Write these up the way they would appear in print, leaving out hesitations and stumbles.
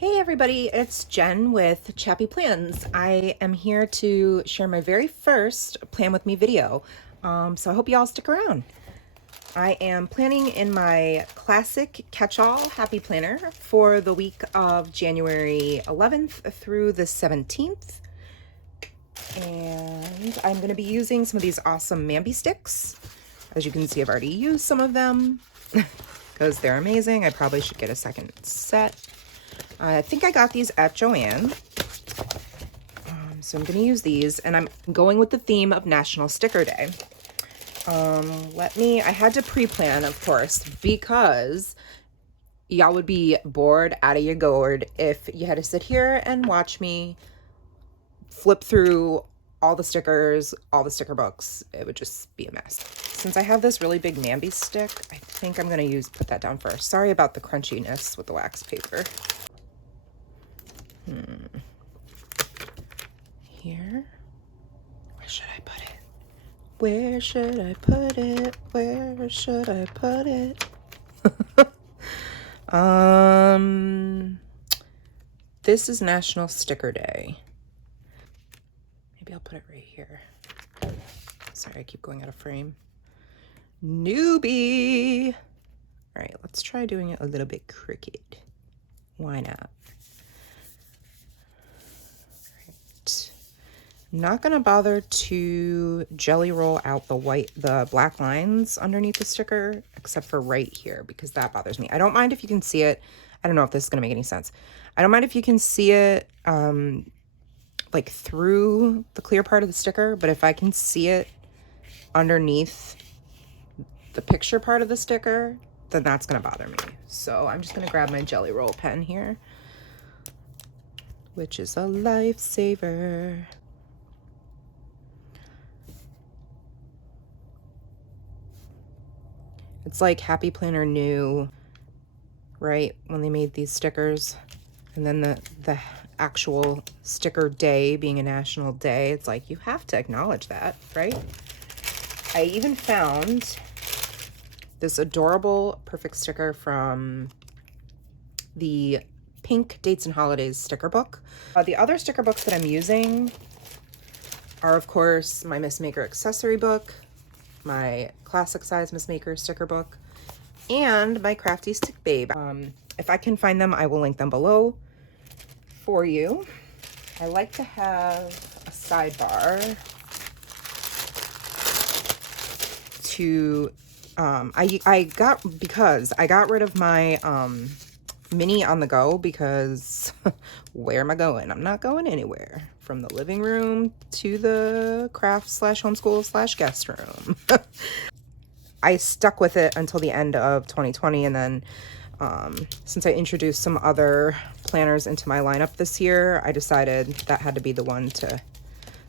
Hey everybody, it's Jen with ChappyPlans. I am here to share my very first Plan With Me video, so I hope you all stick around. I am planning in my classic catch-all happy planner for the week of January 11th through the 17th. And I'm going to be using some of these awesome Mamby sticks. As you can see, I've already used some of them because they're amazing. I probably should get a second set. I think I got these at Joann. So I'm going to use these, and I'm going with the theme of National Sticker Day. I had to pre-plan, of course, because y'all would be bored out of your gourd if you had to sit here and watch me flip through all the stickers, all the sticker books. It would just be a mess. Since I have this really big Mamby stick, I think I'm going to put that down first. Sorry about the crunchiness with the wax paper. Here. Where should I put it? Where should I put it? Where should I put it? This is National Sticker Day. Maybe I'll put it right here. Sorry, I keep going out of frame. Newbie! All right, let's try doing it a little bit crooked. Why not? I'm not gonna bother to jelly roll out the black lines underneath the sticker, except for right here, because that bothers me. I don't mind if you can see it. I don't know if this is gonna make any sense. I don't mind if you can see it like through the clear part of the sticker, but if I can see it underneath the picture part of the sticker, then that's gonna bother me. So I'm just gonna grab my jelly roll pen here, which is a lifesaver. It's like Happy Planner knew, right, when they made these stickers. And then the actual sticker day being a national day, it's like you have to acknowledge that, right? I even found this adorable perfect sticker from the Pink Dates and Holidays sticker book. The other sticker books that I'm using are, of course, my Miss Maker accessory book, my classic size Miss Maker sticker book, and my Crafty Stick Babe. If I can find them, I will link them below for you. I like to have a sidebar to, because I got rid of my mini on the go, because where am I going? I'm not going anywhere. From the living room to the craft / homeschool / guest room. I stuck with it until the end of 2020, and then since I introduced some other planners into my lineup this year, I decided that had to be the one to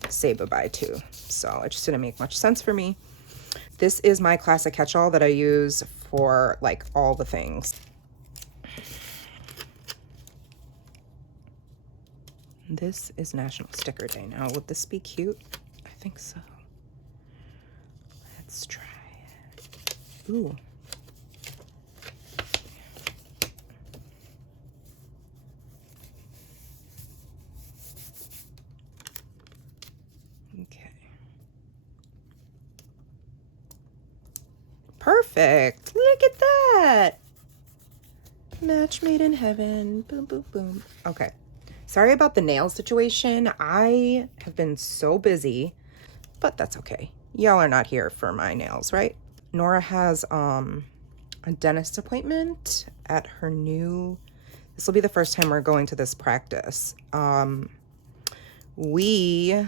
say bye-bye to. So it just didn't make much sense for me. This is my classic catch-all that I use for like all the things. This is National Sticker Day. Now, would this be cute? I think so. Let's try it. Ooh. Okay. Perfect. Look at that. Match made in heaven. Boom, boom, boom. Okay. Sorry about the nail situation. I have been so busy, but that's okay. Y'all are not here for my nails, right? Nora has a dentist appointment at her new, this will be the first time we're going to this practice. We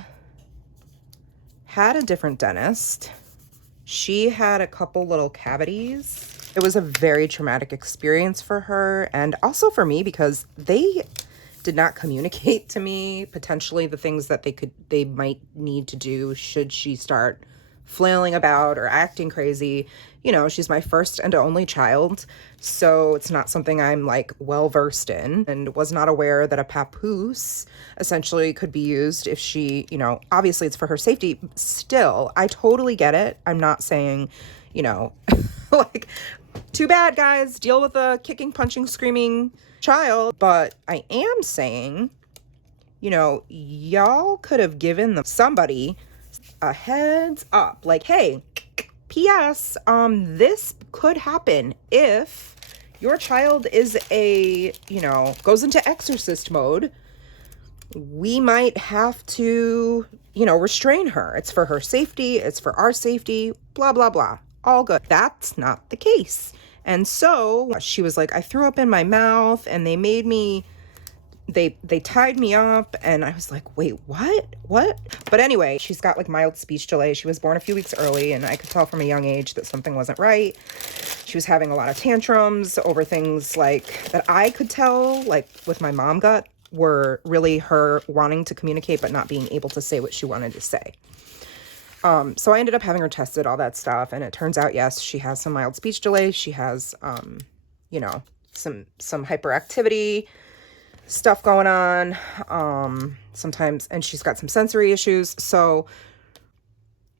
had a different dentist. She had a couple little cavities. It was a very traumatic experience for her, and also for me, because they did not communicate to me potentially the things that they might need to do should she start flailing about or acting crazy. You know, she's my first and only child, so it's not something I'm like well versed in, and was not aware that a papoose essentially could be used if she, you know, obviously it's for her safety. Still, I totally get it. I'm not saying, you know, like Too bad, guys. Deal with a kicking, punching, screaming child. But I am saying, you know, y'all could have given somebody a heads up. Like, hey, P.S. This could happen if your child is goes into exorcist mode. We might have to, restrain her. It's for her safety. It's for our safety. Blah, blah, blah. All good. That's not the case. And so she was like, I threw up in my mouth and they made me, they tied me up. And I was like, wait, what? But anyway, she's got like mild speech delay. She was born a few weeks early and I could tell from a young age that something wasn't right. She was having a lot of tantrums over things like that I could tell, like with my mom gut, were really her wanting to communicate but not being able to say what she wanted to say. So I ended up having her tested, all that stuff, and it turns out, yes, she has some mild speech delay. She has, some hyperactivity stuff going on, sometimes, and she's got some sensory issues. So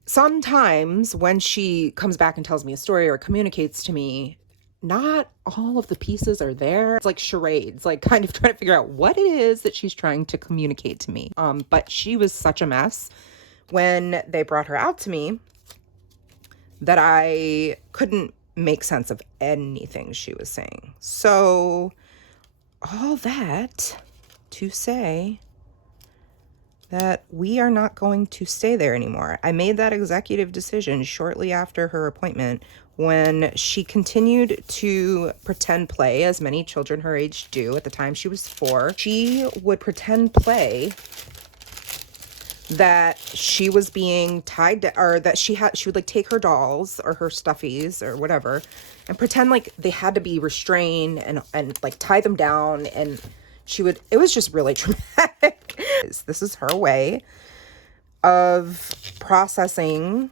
sometimes when she comes back and tells me a story or communicates to me, not all of the pieces are there. It's like charades, like kind of trying to figure out what it is that she's trying to communicate to me. But she was such a mess when they brought her out to me that I couldn't make sense of anything she was saying. So all that to say that we are not going to stay there anymore. I made that executive decision shortly after her appointment when she continued to pretend play, as many children her age do. At the time she was 4, she would pretend play that she was being tied to, or that she would like take her dolls or her stuffies or whatever and pretend like they had to be restrained and like tie them down, and it was just really traumatic. This is her way of processing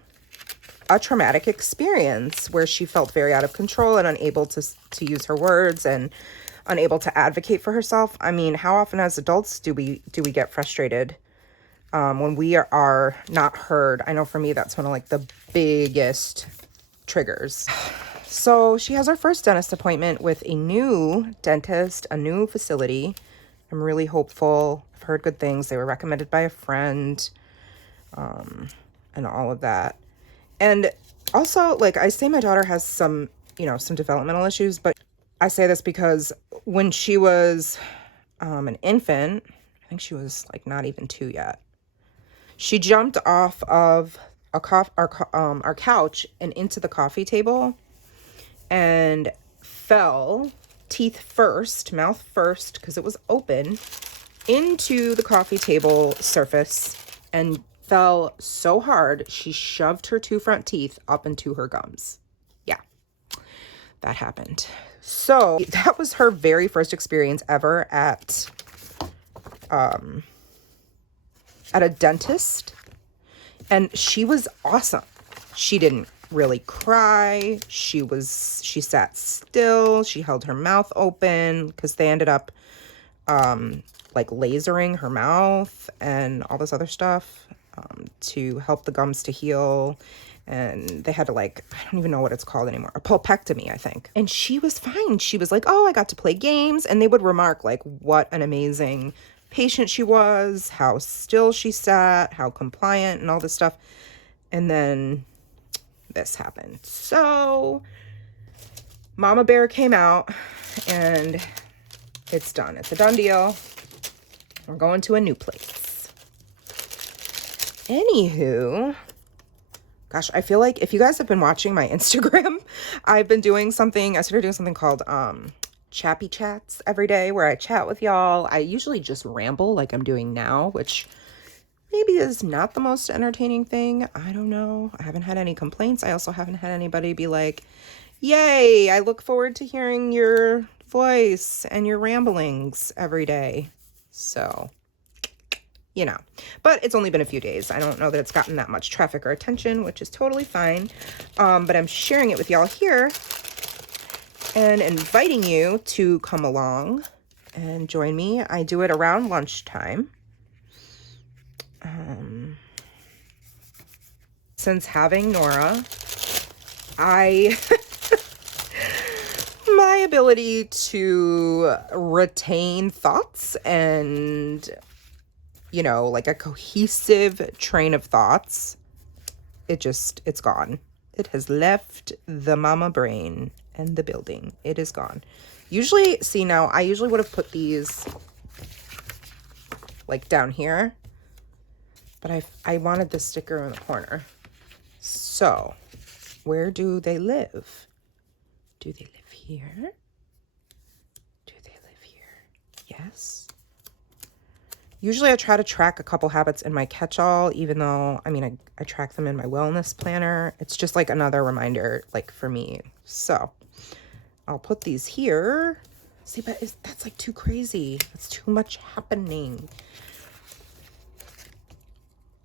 a traumatic experience where she felt very out of control and unable to use her words and unable to advocate for herself. I mean, how often as adults do we get frustrated when we are not heard? I know for me, that's one of like the biggest triggers. So she has her first dentist appointment with a new dentist, a new facility. I'm really hopeful. I've heard good things. They were recommended by a friend, and all of that. And also, like, I say my daughter has some developmental issues, but I say this because when she was an infant, I think she was like not even 2 yet, she jumped off of our couch and into the coffee table and fell, teeth first, mouth first, because it was open, into the coffee table surface and fell so hard she shoved her 2 front teeth up into her gums. Yeah, that happened. So that was her very first experience ever at a dentist, and she was awesome. She didn't really cry. She sat still. She held her mouth open because they ended up like lasering her mouth and all this other stuff to help the gums to heal. And they had to, like, I don't even know what it's called anymore, a pulpectomy, I think. And she was fine. She was like, oh, I got to play games. And they would remark like what an amazing patient she was, how still she sat, how compliant and all this stuff. And then this happened. So Mama Bear came out and it's done. It's a done deal. We're going to a new place. Anywho, gosh, I feel like if you guys have been watching my Instagram, I started doing something called Chappy Chats every day, where I chat with y'all. I usually just ramble like I'm doing now, which maybe is not the most entertaining thing. I don't know. I haven't had any complaints. I also haven't had anybody be like, yay, I look forward to hearing your voice and your ramblings every day. So, but it's only been a few days. I don't know that it's gotten that much traffic or attention, which is totally fine. But I'm sharing it with y'all here and inviting you to come along and join me. I do it around lunchtime. Since having Nora, I ability to retain thoughts and, you know, like a cohesive train of thoughts, it's gone. It has left the mama brain and the building. It is gone. Usually, see now, I usually would have put these like down here, but I wanted the sticker in the corner. So, where do they live? Do they live here? Do they live here? Yes. Usually I try to track a couple habits in my catch-all, even though, I mean, I track them in my wellness planner. It's just like another reminder, like, for me. So, I'll put these here. See, but that's like too crazy. It's too much happening.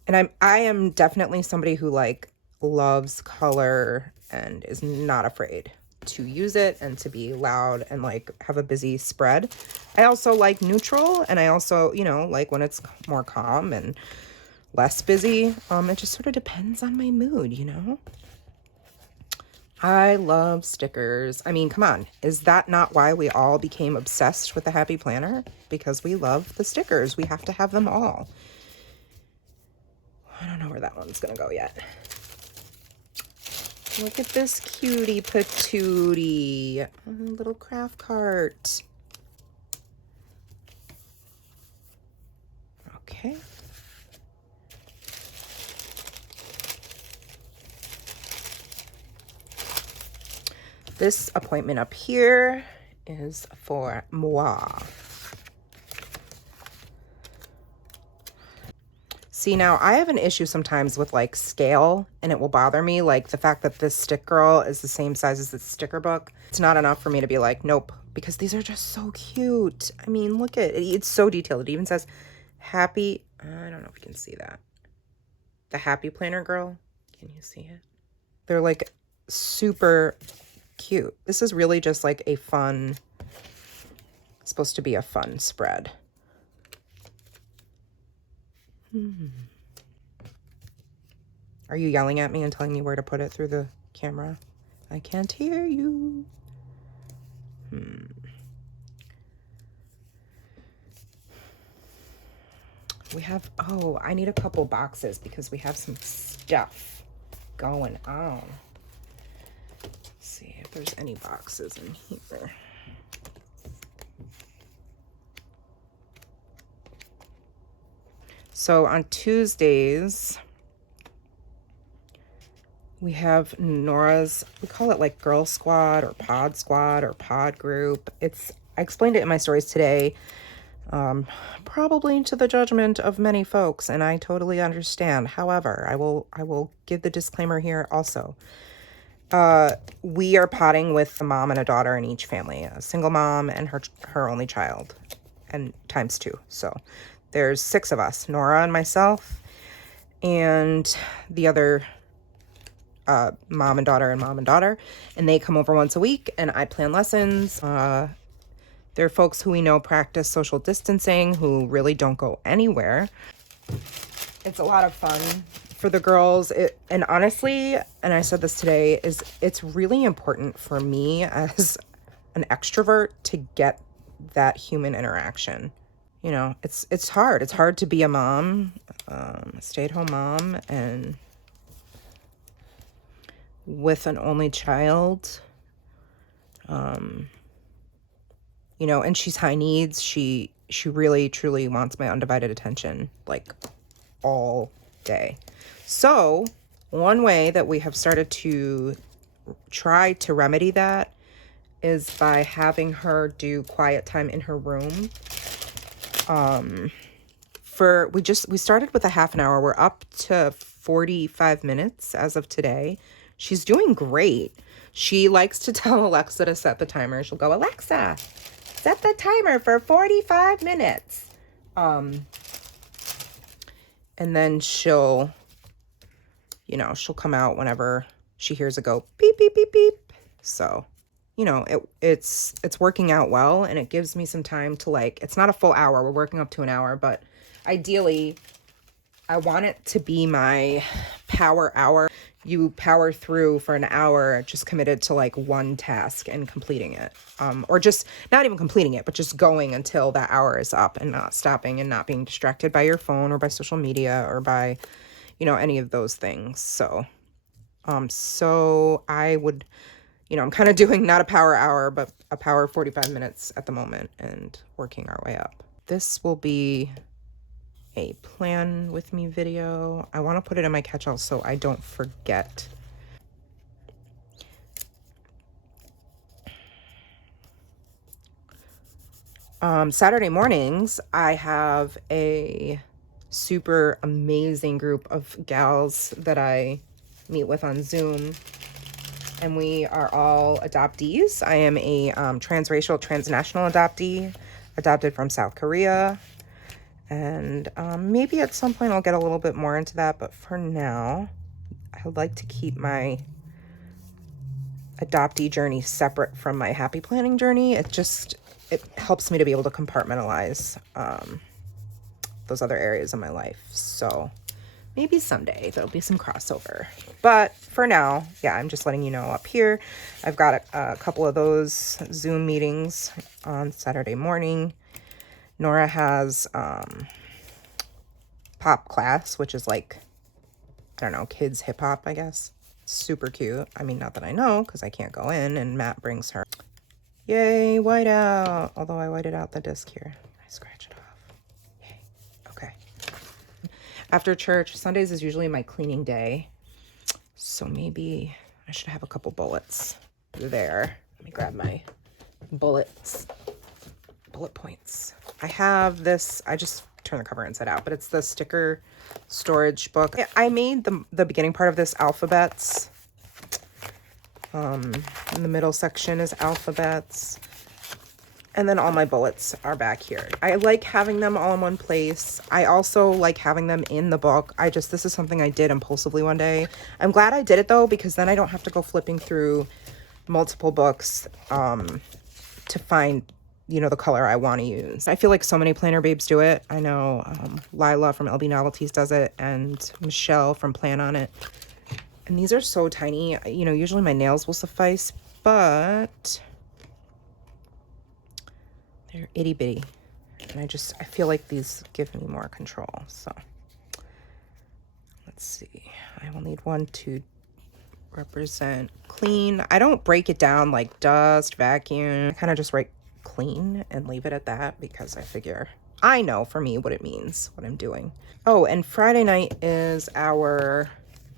And I am definitely somebody who, like, loves color and is not afraid to use it and to be loud and like have a busy spread. I also like neutral, and I also, you know, like when it's more calm and less busy. It just sort of depends on my mood, you know. I love stickers. I mean, come on, is that not why we all became obsessed with the Happy Planner? Because we love the stickers. We have to have them all. I don't know where that one's gonna go yet. Look at this cutie patootie. A little craft cart. Okay. This appointment up here is for moi. See, now I have an issue sometimes with like scale, and it will bother me, like the fact that this stick girl is the same size as the sticker book. It's not enough for me to be like, nope, because these are just so cute. I mean, look at it. It's so detailed. It even says happy. I don't know if you can see that. The Happy Planner girl. Can you see it? They're like super cute. This is really just like a fun, supposed to be a fun spread. Are you yelling at me and telling me where to put it through the camera? I can't hear you. We have, oh, I need a couple boxes because we have some stuff going on. Let's see if there's any boxes in here. So on Tuesdays, we have Nora's, we call it like Girl Squad or Pod Group. I explained it in my stories today, probably to the judgment of many folks, and I totally understand. However, I will give the disclaimer here also. We are potting with a mom and a daughter in each family, a single mom and her only child, and times 2. So there's 6 of us, Nora and myself, and the other mom and daughter, and they come over once a week, and I plan lessons. They're folks who we know practice social distancing, who really don't go anywhere. It's a lot of fun for the girls. And honestly, and I said this today, it's really important for me as an extrovert to get that human interaction. You know, it's hard. It's hard to be a mom, a stay-at-home mom, and with an only child. You know, and she's high needs. She really, truly wants my undivided attention, like, all day. So, one way that we have started to try to remedy that is by having her do quiet time in her room. We started with a half an hour. We're up to 45 minutes as of today. She's doing great. She likes to tell Alexa to set the timer. She'll go, Alexa, set the timer for 45 minutes. And then she'll come out whenever she hears it go beep, beep, beep, beep. So, you know, it's working out well, and it gives me some time to, like, it's not a full hour. We're working up to an hour, but ideally I want it to be my power hour. you power through for an hour, just committed to like one task and completing it. Or just not even completing it, but just going until that hour is up and not stopping and not being distracted by your phone or by social media or by, any of those things. So I would, I'm kind of doing not a power hour, but a power 45 minutes at the moment and working our way up. This will be a plan with me video. I want to put it in my catch-all so I don't forget. Saturday mornings, I have a super amazing group of gals that I meet with on Zoom, and we are all adoptees. I am a transracial, transnational adoptee, adopted from South Korea. And maybe at some point I'll get a little bit more into that, but for now, I would like to keep my adoptee journey separate from my happy planning journey. It helps me to be able to compartmentalize those other areas of my life. So maybe someday there'll be some crossover. But for now, yeah, I'm just letting you know up here. I've got a couple of those Zoom meetings on Saturday morning. Nora has pop class, which is like, I don't know, kids hip hop, I guess. Super cute. I mean, not that I know, because I can't go in, and Matt brings her. Yay, whiteout. Although I whited out the disc here. I scratch it off. Yay. Okay. After church, Sundays is usually my cleaning day. So maybe I should have a couple bullets there. Let me grab my bullet points. I have this, I just turned the cover inside out, but it's the sticker storage book. I made the beginning part of this alphabets. In the middle section is alphabets. And then all my bullets are back here. I like having them all in one place. I also like having them in the book. This is something I did impulsively one day. I'm glad I did it though, because then I don't have to go flipping through multiple books to find, the color I want to use. I feel like so many planner babes do it. I know Lila from LB Novelties does it, and Michelle from Plan On It. And these are so tiny. Usually my nails will suffice, but they're itty bitty. And I feel like these give me more control. So let's see. I will need one to represent clean. I don't break it down like dust, vacuum. I kind of just write clean and leave it at that, because I know for me what it means, what I'm doing. Oh, and Friday night is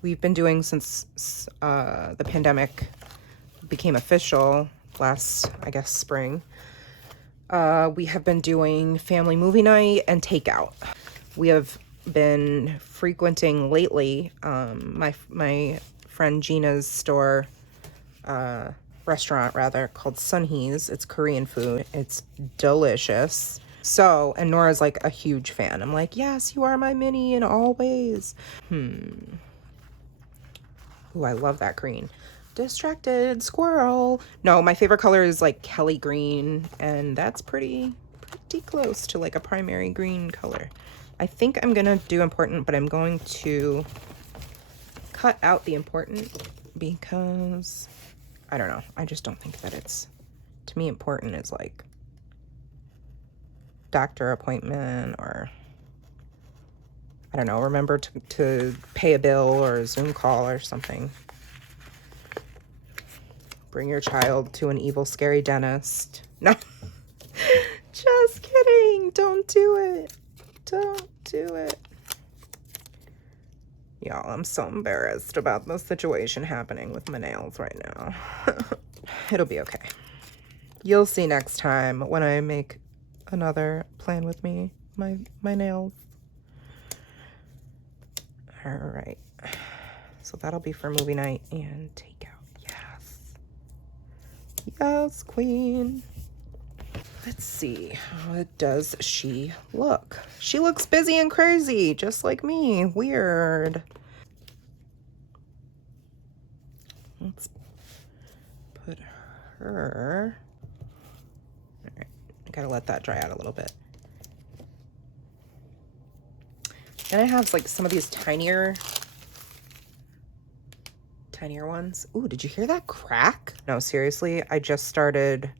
we've been doing since the pandemic became official last, I guess, spring. We have been doing family movie night and takeout. We have been frequenting lately my friend Gina's store, restaurant rather, called Sunhees. It's Korean food. It's delicious. So, and Nora's like a huge fan. I'm like, yes, you are my mini in all ways. Ooh, I love that green. Distracted squirrel. No, my favorite color is like Kelly green, and that's pretty close to like a primary green color. I think I'm gonna do important, but I'm going to cut out the important because I don't know. I just don't think that to me, important is like doctor appointment, or I don't know, remember to pay a bill or a Zoom call or something. Bring your child to an evil, scary dentist. No, just kidding. Don't do it. Don't do it. Y'all, I'm so embarrassed about the situation happening with my nails right now. It'll be okay. You'll see next time when I make another plan with me, my nails. All right. So that'll be for movie night and takeout. Yes. Yes, queen. Let's see. How does she look? She looks busy and crazy, just like me. Weird. Let's put her. All right. I gotta let that dry out a little bit. Then I have like some of these tinier tinier ones. Ooh, did you hear that crack? No, seriously, I just started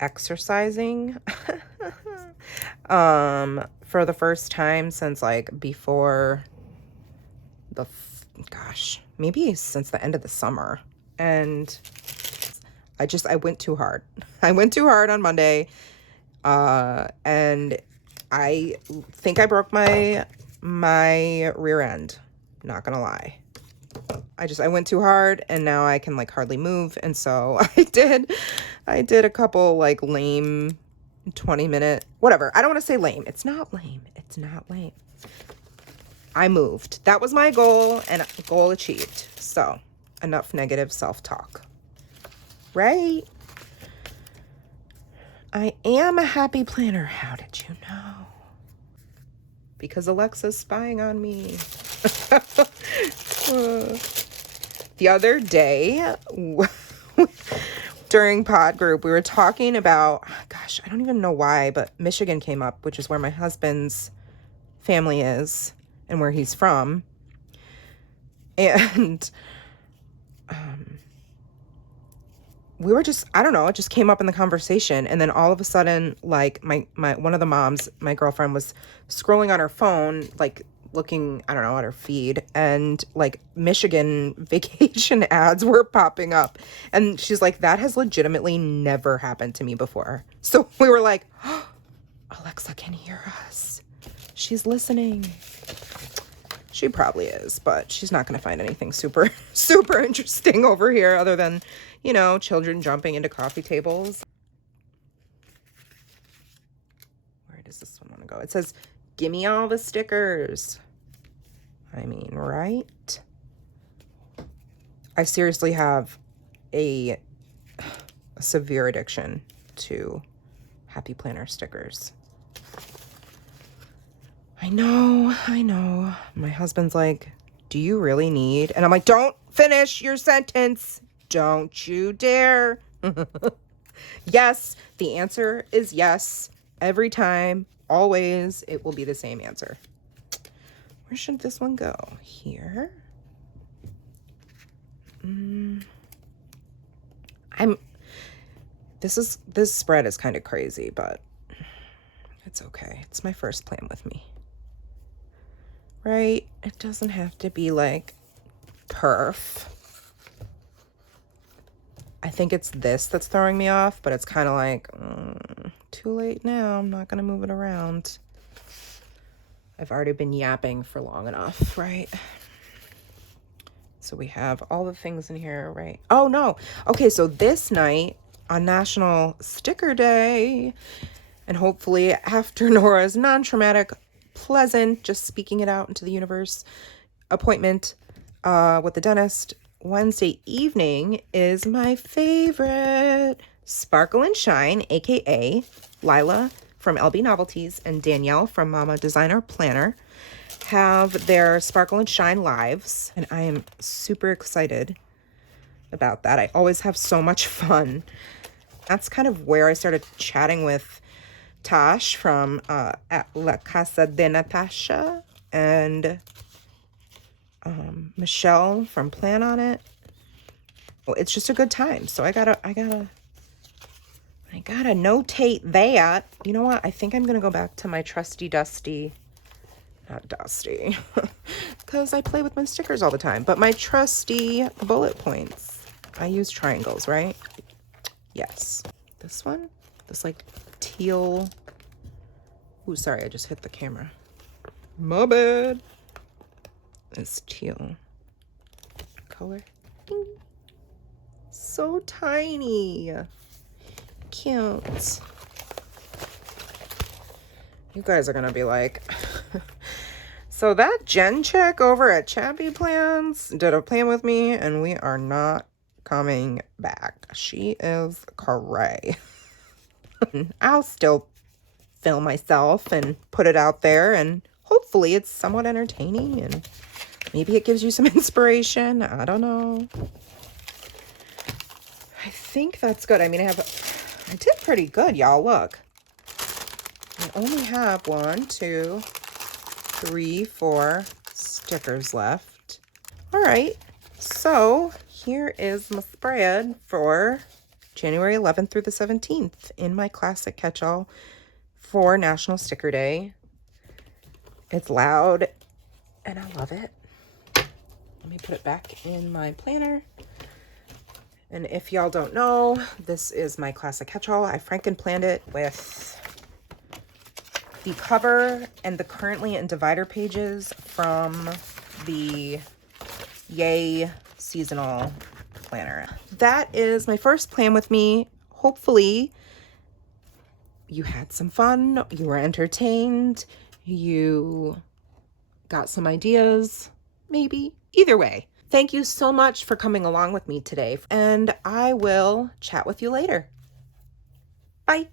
exercising for the first time since like before the gosh, maybe since the end of the summer. And I went too hard. I went too hard on Monday. And I think I broke my rear end. Not gonna lie. I went too hard and now I can like hardly move. And so I did a couple like lame 20-minute, whatever. I don't want to say lame. It's not lame. It's not lame. I moved. That was my goal and goal achieved. So enough negative self-talk, right? I am a happy planner. How did you know? Because Alexa's spying on me. The other day during pod group, we were talking about, gosh, I don't even know why, but Michigan came up, which is where my husband's family is and where he's from. And we were just, I don't know, it just came up in the conversation. And then all of a sudden, like my one of the moms, my girlfriend, was scrolling on her phone, like looking, I don't know, at her feed, and like Michigan vacation ads were popping up. And she's like, that has legitimately never happened to me before. So we were like, oh, Alexa can hear us. She's listening. She probably is, but she's not going to find anything super interesting over here other than, you know, children jumping into coffee tables. Where does this one want to go? It says, give me all the stickers. I mean, right? I seriously have a severe addiction to Happy Planner stickers. I know. My husband's like, do you really need? And I'm like, don't finish your sentence. Don't you dare. Yes, the answer is yes. Every time, always, it will be the same answer. Where should this one go? Here. This spread is kind of crazy, but it's okay. It's my first plan with me. Right? It doesn't have to be like perf. I think it's this that's throwing me off, but it's kind of like, too late now. I'm not going to move it around. I've already been yapping for long enough, right? So we have all the things in here, right? Oh, no. Okay, so this night on National Sticker Day, and hopefully after Nora's non-traumatic, pleasant, just speaking it out into the universe, appointment with the dentist, Wednesday evening is my favorite. Sparkle and Shine, aka Lila from LB Novelties and Danielle from Mama Designer Planner, have their Sparkle and Shine lives, and I am super excited about that. I always have so much fun. That's kind of where I started chatting with Tosh from at La Casa de Natasha and Michelle from Plan on It. Well, it's just a good time. So I gotta notate that. You know what? I think I'm gonna go back to my trusty dusty, not dusty, because I play with my stickers all the time. But my trusty bullet points. I use triangles, right? Yes. This one, this like teal. Ooh, sorry, I just hit the camera. My bad. This teal color. Ding. So tiny. Cute. You guys are gonna be like, so that Jen chick over at ChappyPlans did a plan with me and we are not coming back. She is cray. I'll still film myself and put it out there, and hopefully it's somewhat entertaining and maybe it gives you some inspiration. I don't know. I think that's good. I mean, I did pretty good, y'all. Look. I only have 1, 2, 3, 4 stickers left. All right. So here is my spread for January 11th through the 17th in my classic catch-all for National Sticker Day. It's loud and I love it. Let me put it back in my planner. And if y'all don't know, this is my classic catch-all. I Franken-planned it with the cover and the currently in divider pages from the Yay seasonal planner. That is my first plan with me. Hopefully you had some fun, you were entertained, you got some ideas, maybe. Either way, thank you so much for coming along with me today, and I will chat with you later. Bye.